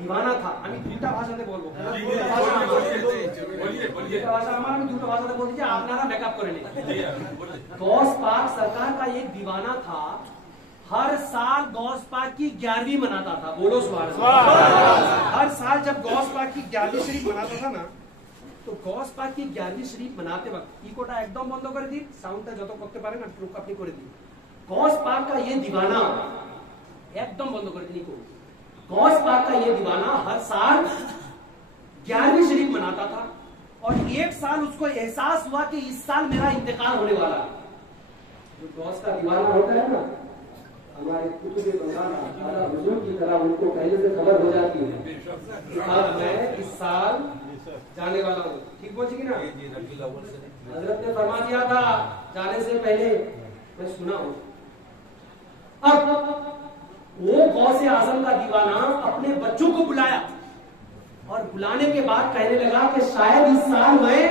দিওয়ানা था। আমি দুইটা ভাষাতে বলবো, ভাষা আমার, আমি দুটো ভাষাতে বলছি যে আপনারা মেকআপ করে নিন। गौस पाक सरकार का एक दीवाना था, हर साल गौस पाक की 11वीं मनाता था। बोलो सुभान अल्लाह। हर साल जब गौस पाक की 11वीं शरीफ मनाता था ना, तो गौस पाक की 11वीं शरीफ मनाते वक्त इकोटा एकदम बंद कर दी, साउंडটা যত করতে পারে না টুক আপনি করে দিন। गौस पाक का ये दीवाना एकदम बंद कर दी को। गौस पाक का ये दीवाना हर साल 11वीं शरीफ मनाता था, और एक साल उसको एहसास हुआ कि इस साल मेरा इंतकाल होने वाला है। जो गौस का दीवाना होता है ना, हमारे कुतुबे बंगाल हुजूर की तरह उनको पहले से खबर हो जाती है कि अब मैं इस साल जाने वाला हूँ। ठीक पहुंची कि ना? हजरत ने फरमा दिया था जाने से पहले, मैं सुना हूँ। अब वो गौसे आजम का दीवाना अपने बच्चों को बुलाया, और बुलाने के बाद कहने लगा कि शायद इस साल मैं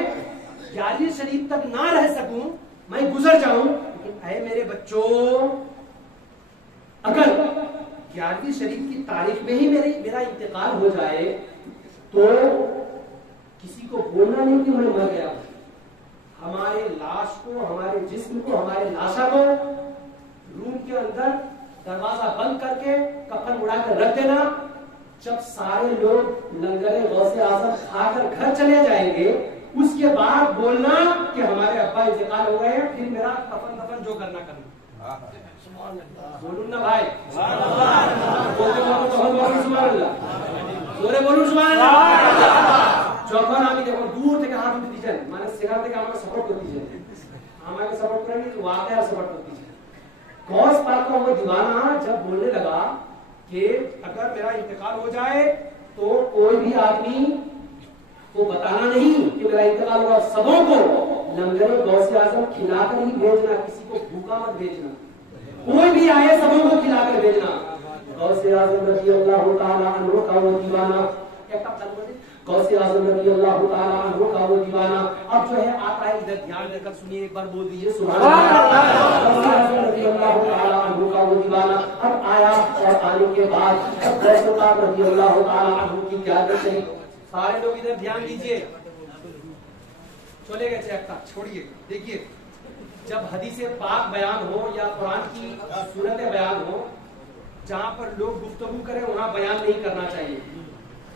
11वीं शरीफ तक ना रह सकूं, मैं गुजर जाऊं, लेकिन ऐ मेरे बच्चों, अगर 11वीं शरीफ की तारीख में ही मेरा इंतकाल हो जाए तो किसी को बोलना नहीं कि मैं मर गया। हमारे लाश को, हमारे जिस्म को, हमारे लाशा को रूम के अंदर दरवाजा बंद करके कफन उड़ाकर रख देना। जब सारे लोग लंगरे गौसे आजम खाकर घर चले जाएंगे, उसके बाद बोलना कि हमारे अब्बा इंतकाल हो गए हैं, फिर मेरा कफन दफन जो करना करना। बोलूं ना भाई? बोलते জোরে বলুন সুবহানাল্লাহ। যখন আমি দেখো দূর থেকে হাত উঠে দিয়েছেন, মানে সেখান থেকে আমাকে সাপোর্ট করতে দিয়েছেন, আমাকে সাপোর্ট করেন, वाकया सपोर्ट करती है। गौस पाक का वो दीवाना जब बोलने लगा कि अगर मेरा इंतकाल हो जाए तो कोई भी आदमी को बताना नहीं कि मेरा इंतकाल हुआ, सबों को लंगरे गौसे आजम खिलाकर ही भेजना, किसी को भूखा मत भेजना, कोई भी आए सबों को खिलाकर भेजना। गौसे आजम रज़ी अल्लाह ताला अन्हु का वो दीवाना, गौसे आजम रज़ी अल्लाह ताला अन्हु का वो दीवाना अब जो है आता है, इधर ध्यान देकर सुनिए, एक बार बोल दीजिए सुभान अल्लाह। गौसे आजम रज़ी अल्लाह ताला अन्हु का वो दीवाना अब आया, और आने के बाद गौसे पाक रज़ी अल्लाह ताला अन्हु की क़यादत से सारे लोग इधर ध्यान दीजिए। चले गए एक तक छोड़िए, देखिए जब हदीसे पाक बयान हो या कुरान की सूरतें बयान हो, जहाँ पर लोग गुफ्तगू करें वहाँ बयान नहीं करना चाहिए,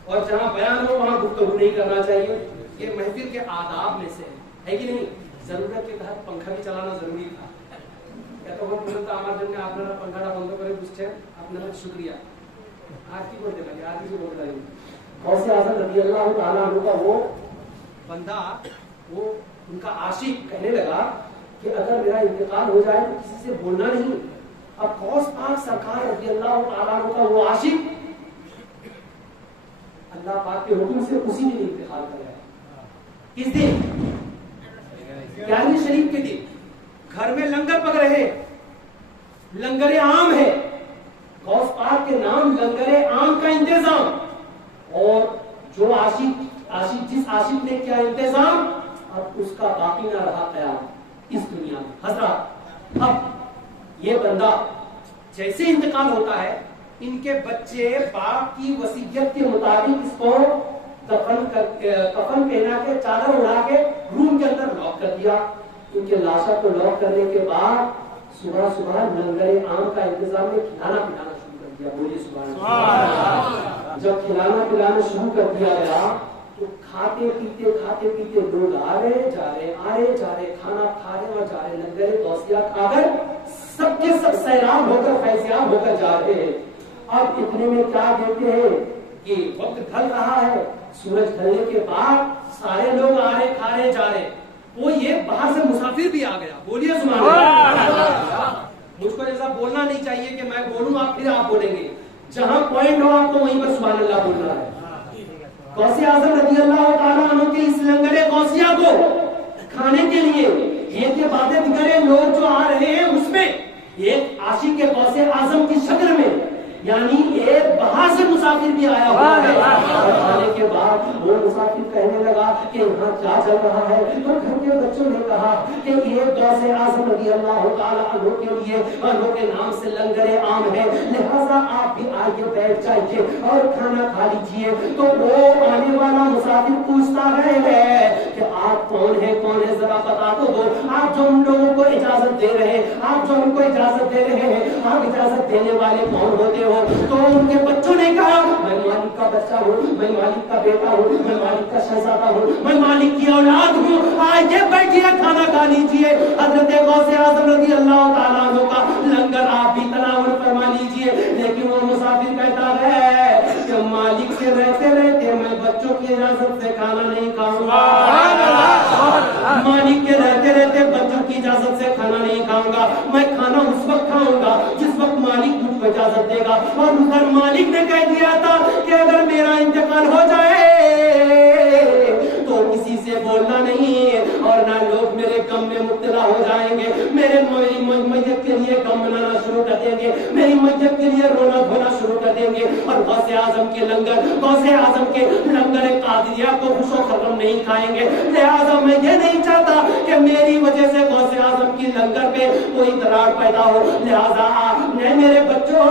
और जहाँ बयान हो वहाँ गुफ्तगू नहीं करना चाहिए। ये महफिल के आदाब में से है कि नहीं? जरूरत के तहत पंखा भी चलाना जरूरी था। আমার জন্য আপনারা पंखाটা বন্ধ করে বুঝছেন, আপনাদের শুকরিয়া। আর কি বলতে পারি, আর কিছু বলতে পারি? गौसे आजम रज़ी अल्लाह ताला अन्हु का वो बंदा, वो उनका आशिक कहने लगा कि अगर मेरा इंतकाल हो जाए तो किसी से बोलना नहीं। अब गौस पाक सरकार रज़ी अल्लाह ताला अन्हु का वो आशिक अल्लाह पाक के हुक्म से उसी दिन इंतकाल कर गया। किस दिन? 11वीं शरीफ के दिन। घर में लंगर पक रहे, लंगरे आम है, गौस पाक के नाम लंगरे आम का इंतजाम, और जो आशिक जिस आशिक ने किया इंतजाम, अब उसका बाकी ना रहा कयाम इस दुनिया में। हजरत अब ये बंदा जैसे इंतकाल होता है, इनके बच्चे बाप की वसीयत के मुताबिक इसको कफन पहना के चादर उड़ा के रूम के अंदर लॉक कर दिया। इनके लाशा को लॉक करने के बाद सुबह सुबह लंगरे आम का इंतजाम में खिलाना पिलाना शुरू कर दिया। बोलिए सुभान अल्लाह। जब खिलाना पिलाना शुरू कर दिया गया तो खाते पीते लोग आ रहे जा रहे, खाना खा रहे और जा रहे, लंगरे गौसिया खाकर सबके सब सैराब होकर फैज़याब होकर जा रहे हैं। अब इतने में क्या देखते हैं कि वक्त ढल रहा है, सूरज ढलने के बाद सारे लोग आ रहे, खा रहे, जा रहे, वो ये बाहर से मुसाफिर भी आ गया। बोलिए सुभान अल्लाह। मुझको जैसा बोलना नहीं चाहिए कि मैं बोलूं आप फिर आप बोलेंगे, जहां पॉइंट हो आपको वहीं पर सुभान अल्लाह बोलना है। गौसे आजम रज़ी अल्लाह ताला अन्हु के इस लंगरे गौसिया को खाने के लिए ये के बातें दिगरे लोग जो आ रहे हैं, उसमें एक आशिक के गौसे आजम की शक्ल में یعنی ایک باہر سے مسافر بھی آیا ہوا ہے. اور آنے کے بعد وہ مسافر کہنے لگا کہ یہاں کیا چل رہا ہے. تو گھر کے بچوں نے کہا کہ یہ غوث اعظم رضی اللہ تعالیٰ عنہ کے لیے عنہ کے نام سے لنگر عام ہے, لہذا آپ بھی آگے بیٹھ جائیے اور کھانا کھا لیجیے. تو وہ آنے والا مسافر پوچھتا ہے کہ آپ کون ہے ذرا بتا تو دو. آپ جو ان لوگوں کو اجازت دے رہے ہیں, آپ جو ان کو اجازت دے رہے ہیں, آپ اجازت دینے والے کون ہوتے ہو؟ تو ان کے بچوں نے کہا میں مالک کا بچہ ہوں, میں مالک کا بیٹا ہوں, میں مالک کا شہزادہ ہوں, میں مالک کی اولاد ہوں. آئیے بیٹھیے کھانا کھا لیجیے. حضرت غوث اعظم رضی اللہ تعالیٰ عنہ کا لنگر آپ بھی تناول فرما لیجیے. لیکن وہ مسافر کہتا ہے کہ مالک کے رہتے رہتے میں بچوں کی اجازت سے کھانا نہیں کھاؤں گا. مالک کے رہتے رہتے بچوں کی اجازت سے کھانا نہیں کھاؤں گا. میں کھانا اس وقت کھاؤں گا جس وقت مالک مجھ کو اجازت دے گا. اور اگر مالک نے کہہ دیا تھا کہ اگر میرا انتقال ہو جائے تو کسی سے بولنا نہیں اور نہ لوگ میرے غم میں مبتلا ہو جائیں گے. میرے میت کے لیے غم منانا شروع کر دیں گے, میری میت کے لیے رونا دھونا شروع کر دیں گے. اور غوث اعظم کے لنگر قادریہ کو خوش و خرم نہیں کھائیں گے. لہٰذا میں یہ نہیں چاہتا کہ میری وجہ سے غوث اعظم کی لنگر پہ کوئی دراڑ پیدا ہو. لہٰذا میں میرے بچوں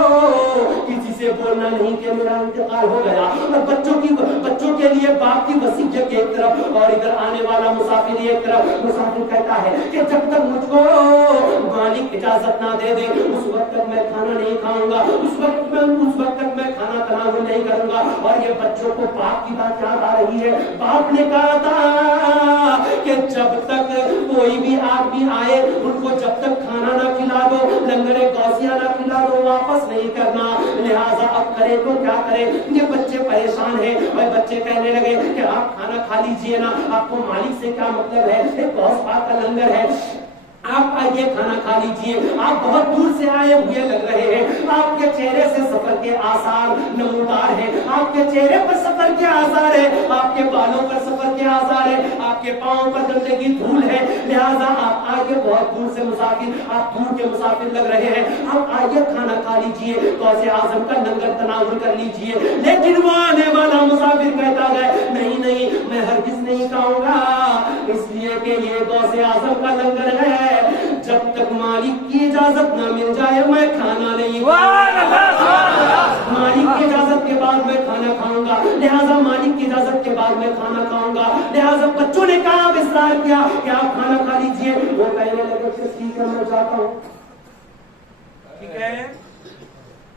کسی سے بولنا نہیں کہ میرا انتقال ہو گیا. اور بچوں کے لیے باپ کی وصیت ایک طرف اور ادھر آنے والا مسافر ایک طرف. مسافر کہتا ہے کہ جب تک مجھ کو مالک اجازت نہ دے دے اس وقت تک میں کھانا نہیں کھاؤں گا, اس وقت تک میں کھانا تناول نہیں کروں گا. اور یہ بچوں کو باپ کی بات یاد آ رہی ہے. باپ نے کہا تھا کہ جب تک کوئی بھی آدمی آئے ان کو جب تک کھانا نہ کھلا دو, لنگر غوثیہ نہ کھلا دو, واپس نہیں کرنا. لہٰذا اب کرے تو کیا کرے؟ یہ بچے پریشان ہیں. اور بچے کہنے لگے کہ آپ کھانا کھا لیجئے نا, آپ کو مالک سے کیا مطلب ہے, ایک غوث پاک کا لنگر ہے, آپ آئیے کھانا کھا لیجئے. آپ بہت دور سے آئے ہوئے لگ رہے ہیں, آپ کے چہرے سے سفر کے آثار نمودار ہیں, آپ کے چہرے پر سفر کے آثار ہیں, آپ کے بالوں پر سفر کے آثار ہیں, آپ کے پاؤں پر گندگی دھول ہے. لہٰذا آپ آئیے, بہت دور سے مسافر, آپ دور کے مسافر لگ رہے ہیں, آپ آئیے کھانا کھا لیجئے, غوث اعظم کا لنگر تناول کر لیجئے. لیکن وہ آنے والا مسافر کہتا ہے نہیں میں ہرگز نہیں کھاؤں گا, اس لیے کہ یہ غوث اعظم کا لنگر ہے, جب تک مالک کی اجازت نہ مل جائے میں کھانا نہیں کھاؤں گا. مالک کی اجازت کے بعد میں کھانا کھاؤں گا. لہٰذا مالک کی اجازت کے بعد میں کھانا کھاؤں گا. لہٰذا بچوں نے کہا, اصرار کیا کہ آپ کھانا کھا لیجئے. وہ کہنے لگے کہ ٹھیک ہے میں جاتا ہوں, ٹھیک ہے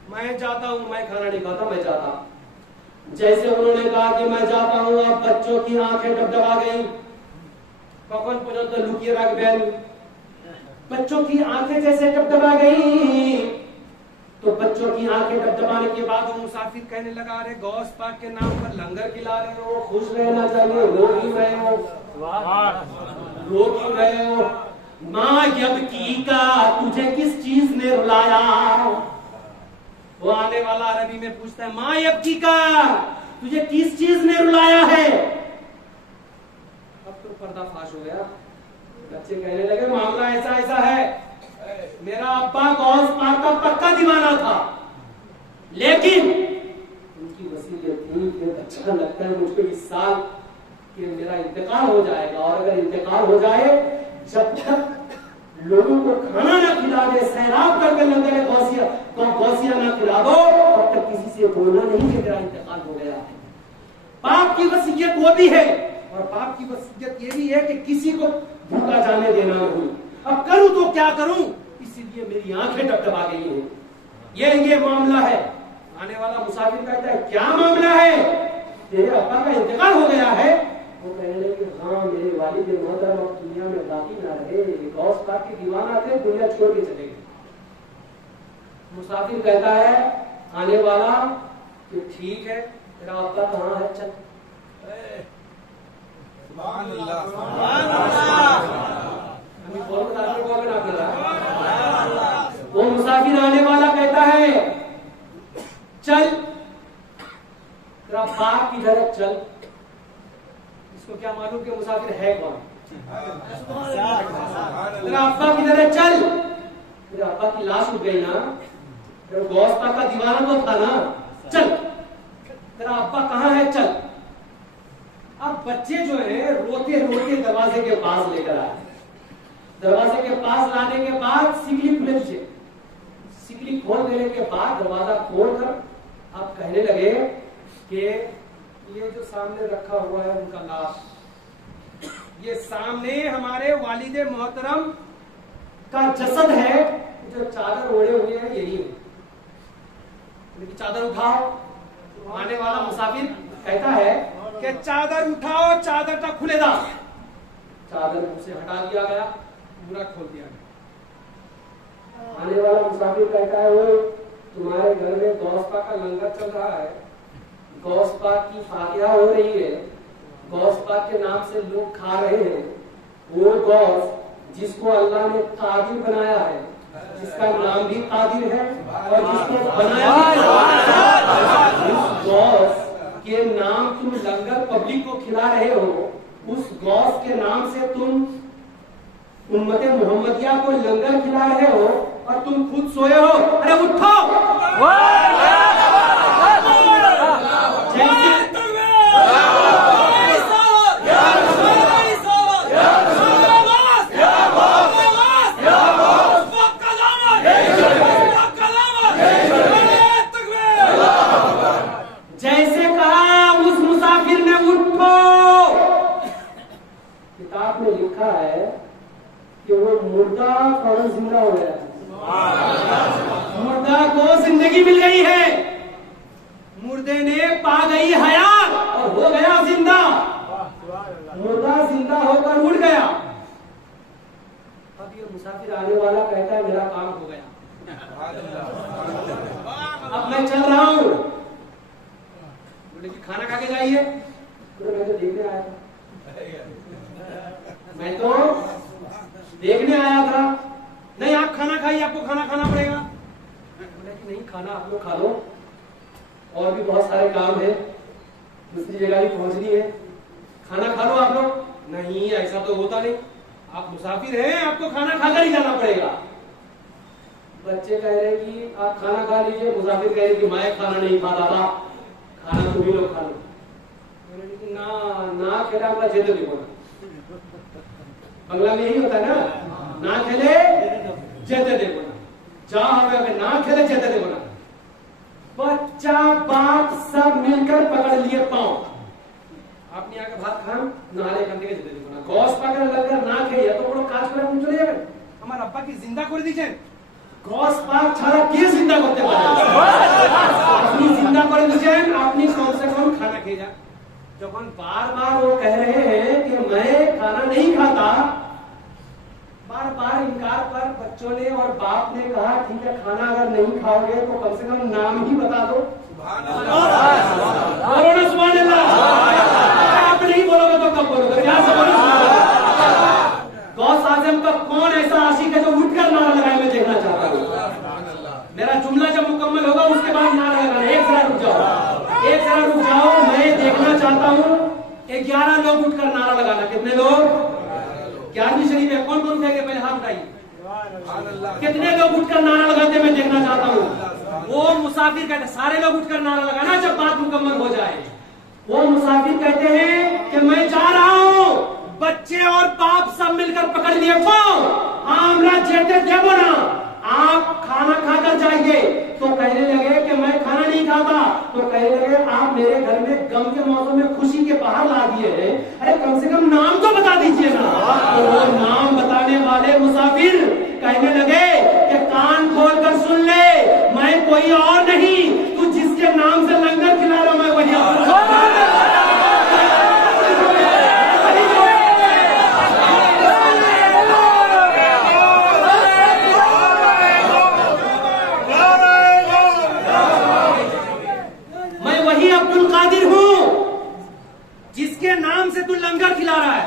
میں جاتا ہوں, میں کھانا نہیں کھاتا, میں جاتا. جیسے انہوں نے کہا کہ میں جاتا ہوں, اب بچوں کی آنکھیں ڈبڈبا گئی. کون پوچھتا لکیے رکھ بہن, بچوں کی آنکھیں جیسے ڈبڈبا گئی. تو بچوں کی آنکھیں ڈبڈبانے کے بعد وہ مسافر کہنے لگا ارے غوث پاک کے نام پر لنگر کھلا رہے ہو, خوش رہنا چاہیے, رو کیوں رہے ہو, رو کیوں رہے ہو. ماں یبکی کا تجھے کس چیز نے رلایا. وہ آنے والا عربی میں پوچھتا ہے ماں یبکی کا تجھے کس چیز نے رلایا ہے. اب تو پردہ فاش ہو گیا. بچے کہنے لگے معاملہ ایسا ہے, میرا ابا غوث پاک کا پکا دیوانہ تھا, لیکن ان کی وصیت تھی کہ اچھا لگتا ہے مجھ کو اس سال کہ میرا انتقال ہو جائے گا, اور اگر انتقال ہو جائے جب تک لوگوں کو کھانا نہ کھلا دے, سیراب کر کے لنگر غوثیہ نہ کھلا دو, تب تک کسی سے بولنا نہیں کہ میرا انتقال ہو گیا ہے. باپ کی وصیت وہ بھی ہے, اور باپ کی وصیت یہ بھی ہے کہ کسی کو بھوکا جانے دینا نہیں. اب کروں تو کیا کروں, اسی لیے میری آنکھیں ڈبڈبا گئی ہیں. یہ معاملہ ہے. آنے والا مسافر کہتا ہے کیا معاملہ ہے, تیرے ابا کا انتقال ہو گیا ہے. وہ کہنے لگے ہاں میرے والد محترم اب دنیا میں باقی نہ رہے, غوث پاک کے دیوانہ تھے, دنیا چھوڑ کے چلے گئے. مسافر کہتا ہے آنے والا کہ ٹھیک ہے تیرا ابا کہاں ہے, چل. سبحان اللہ, سبحان اللہ. وہ مسافر آنے والا کہتا ہے چل تیرا باپ کی طرف چل. اس کو کیا معلوم کہ مسافر ہے کون. تیرا ابا کی طرف چل, تیرے ابا کی لاش اٹھ گئی نا, गौस पाक का दीवाना तो था ना, चल तेरा अब्बा कहाँ है, चल। अब बच्चे जो है रोते रोते दरवाजे के पास लेकर आए। दरवाजे के पास लाने के बाद सिकली खुले, सिकली खोल देने के बाद दरवाजा खोलकर अब कहने लगे कि ये जो सामने रखा हुआ है उनका लाश, ये सामने हमारे वालिद मोहतरम का जसद है, जो चादर ओढ़े हुए हैं यही है। चादर उठाओ। आने वाला मुसाफिर कहता है कि चादर उठाओ, चादर का खुले दा। चादर मुझसे हटा दिया गया, पूरा खोल दिया गया। आने वाला मुसाफिर कहता है वो तुम्हारे घर में गौस पाक का लंगर चल रहा है, गौस पाक की फातिहा हो रही है, गौस पाक के नाम से लोग खा रहे हैं। वो गौस जिसको अल्लाह ने कादिर बनाया है, जिसका नाम भी कादिर है और जिसको बनाया भी, उस गौस के नाम तुम लंगर पब्लिक को खिला रहे हो, उस गौस के नाम से तुम उम्मते मोहम्मदिया को लंगर खिला रहे हो और तुम खुद सोए हो। अरे उठो। जैसे कहा उस मुसाफिर ने उठो। किताब में लिखा है कि वो मुर्दा फौरन जिंदा हो गया। मुर्दा को जिंदगी मिल गई है, मुर्दे ने पा गई हयात और हो गया जिंदा। मुर्दा जिंदा होकर उड़ गया। अब ये मुसाफिर आने वाला कहता है मेरा काम हो गया, अब मैं चल रहा हूं। बोले कि खाना खा के जाइए। मैं तो देखने आया था, मैं तो देखने आया था। नहीं आप खाना खाइए, आपको खाना खाना पड़ेगा। बोले कि नहीं खाना आप लोग खा लो, और भी बहुत सारे काम है, दूसरी जगह भी पहुंचनी है, खाना खा लो आप लोग। नहीं ऐसा तो होता नहीं, आप मुसाफिर हैं, आपको खाना खाकर ही जाना पड़ेगा। बच्चे कह रहे कि आप खाना खा लीजिए, मुसाफिर कह रहे कि मैं खाना नहीं खाता था, खाना तुम ही लोग खा लो। ना ना खेला अपना जेते देखो ना, बंगला में यही होता है ना खेले जेते देखो ना, जहां ना खेले जेते देखो ना। बच्चा बाप सब मिलकर पकड़ लिए पांव। आपने आके भात खान नाले करने के जेते देखो ना, गौस पाक लगकर ना खेलिए तो बड़ो काज कर पूछ रहे हैं हमारे अब्बा की जिंदा कर दीजिए। गौस पाक छाड़ा के जिंदा करते अपनी जिंदा कर दीजिए, अपनी कम से कम खाना खे जा। जब बार बार वो कह रहे हैं कि मैं खाना नहीं खाता, बार बार इनकार पर बच्चों ने और बाप ने कहा ठीक है खाना अगर नहीं खाओगे तो कम से कम नाम ही बता दो। सुभान अल्लाह। आप नहीं बोलोगे तो कब बोलोगे? क्या गौस आजम का कौन ऐसा आशिक है जो उठकर नारा लगाए? मैं देखना चाहता हूँ। मेरा जुमला जब मुकम्मल होगा उसके बाद नारा लगाना। एक जरा रुक जाओ, एक जरा रुक जाओ, मैं देखना चाहता हूँ 11 लोग उठकर नारा लगाना। कितने लोग? 11वीं शरीफ है, कौन कौन कहेंगे? पहले हाथ उठाइए। कितने लोग उठकर नारा लगाते मैं देखना चाहता हूँ। वो मुसाफिर कहते सारे लोग उठकर नारा लगाना जब बात मुकम्मल हो जाए। वो मुसाफिर कहते हैं कि मैं जा रहा हूँ। बच्चे और बाप सब मिलकर पकड़ लिए पाओ, आमरा जेते देवो ना, आप खाना खाकर जाइए। तो कहने लगे कि मैं खाना नहीं खाता। तो कहने लगे आप मेरे घर में गम के मौसम में खुशी के बाहर ला दिए हैं, अरे कम से कम नाम तो बता दीजिए ना। तो वो नाम बताने वाले मुसाफिर कहने लगे कि कान खोल कर सुन ले, मैं कोई और नहीं, तू जिसके नाम से लंगर खिला रहा मैं वही। जिसके नाम से तू लंगर खिला रहा है।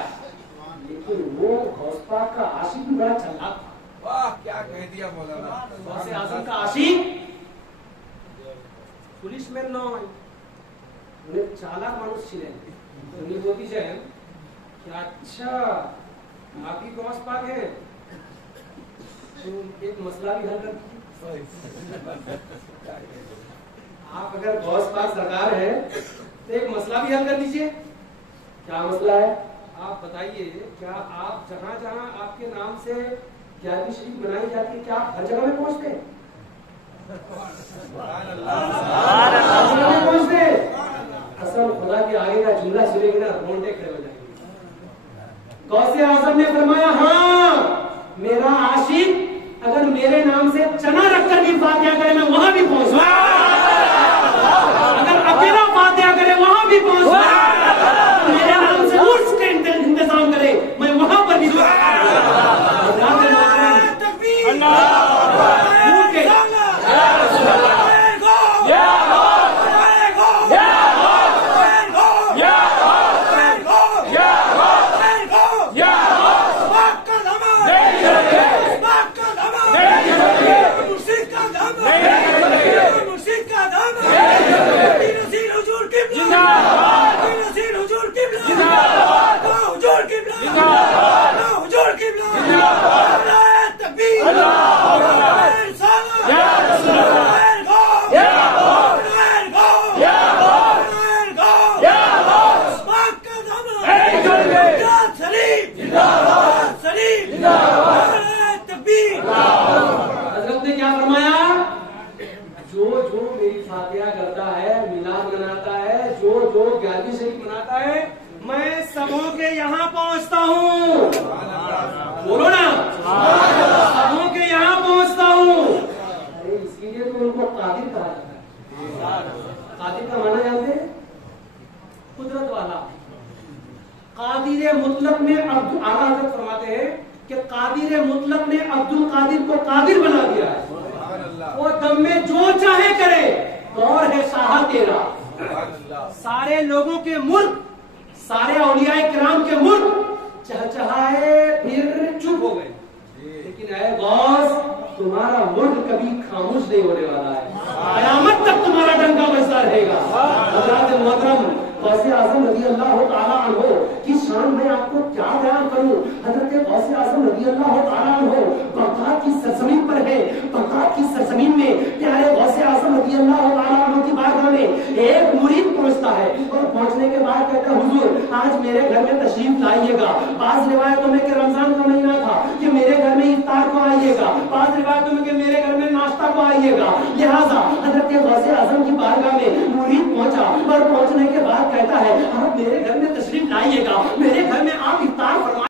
लेकिन वो गौस पाक का आशिक भी बड़ा चालाक था। वाह क्या कह दिया मौलाना। गौसे आजम का आशिक पुलिस में न उन्हें चालाक मानुष छिलेन उन्हें बोलती जाए कि अच्छा आप ही गौस पाक है, तो एक मसला भी हल कर दीजिए। آپ اگر غوث پاک سرکار ہے تو ایک مسئلہ بھی حل کر لیجئے. کیا مسئلہ ہے؟ آپ بتائیے، کیا آپ جہاں جہاں آپ کے نام سے 11ویں شریف بنائی جاتی ہے، کیا آپ ہر جگہ میں پہنچتے ہیں؟ پہنچتے. قسم خدا کے آگے کا جملہ سنے گے نا رونٹے کھڑے ہو جائیں گے. غوث اعظم نے فرمایا ہاں میرا عاشق اگر میرے نام سے چنا رکھ کر بھی فاتحہ کرے میں وہاں بھی پہنچوں، اگر اکیلا فاتحہ کرے وہاں بھی پہنچوں، میرے نام سے عرس کے انتظام کرے میں وہاں پر بھی مطلق نے اعلیٰ حضرت فرماتے ہیں کہ قادر مطلق نے عبد القادر کو قادر بنا دیا ہے. وہ دم میں جو چاہے کرے، دور ہے شاہ تیرا. سارے لوگوں کے ملک، سارے اولیاء کرام کے ملک چہچہائے پھر چپ ہو گئے، لیکن اے غوث تمہارا ملک کبھی خاموش نہیں ہونے والا ہے، قیامت تک تمہارا ڈنکا بجتا رہے گا. حضرات محترم غوث اعظم رضی اللہ تعالیٰ عنہ کی شان میں آپ کو کیا بیان کروں. حضرت غوث اعظم رضی اللہ تعالیٰ عنہ بغداد کی سرزمین پر ہے. بغداد کی سرزمین میں پیارے غوث اعظم رضی اللہ تعالیٰ عنہ کی بارگاہ میں ایک مرید پہنچتا ہے اور پہنچنے کے بعد کہتا ہے حضور آج میرے گھر میں تشریف لائیے گا. بعض روایتوں میں کہ رمضان کا مہینہ تھا کہ میرے گھر میں افطار کو آئیے گا، بعض روایتوں میں کہ میرے گھر میں ناشتہ کو آئیے گا. لہٰذا حضرت غوث اعظم کی بارگاہ میں مرید پہنچا اور پہنچنے کے بعد کہتا ہے آپ میرے گھر میں تشریف لائیے گا، میرے گھر میں آپ افطار فرمائیے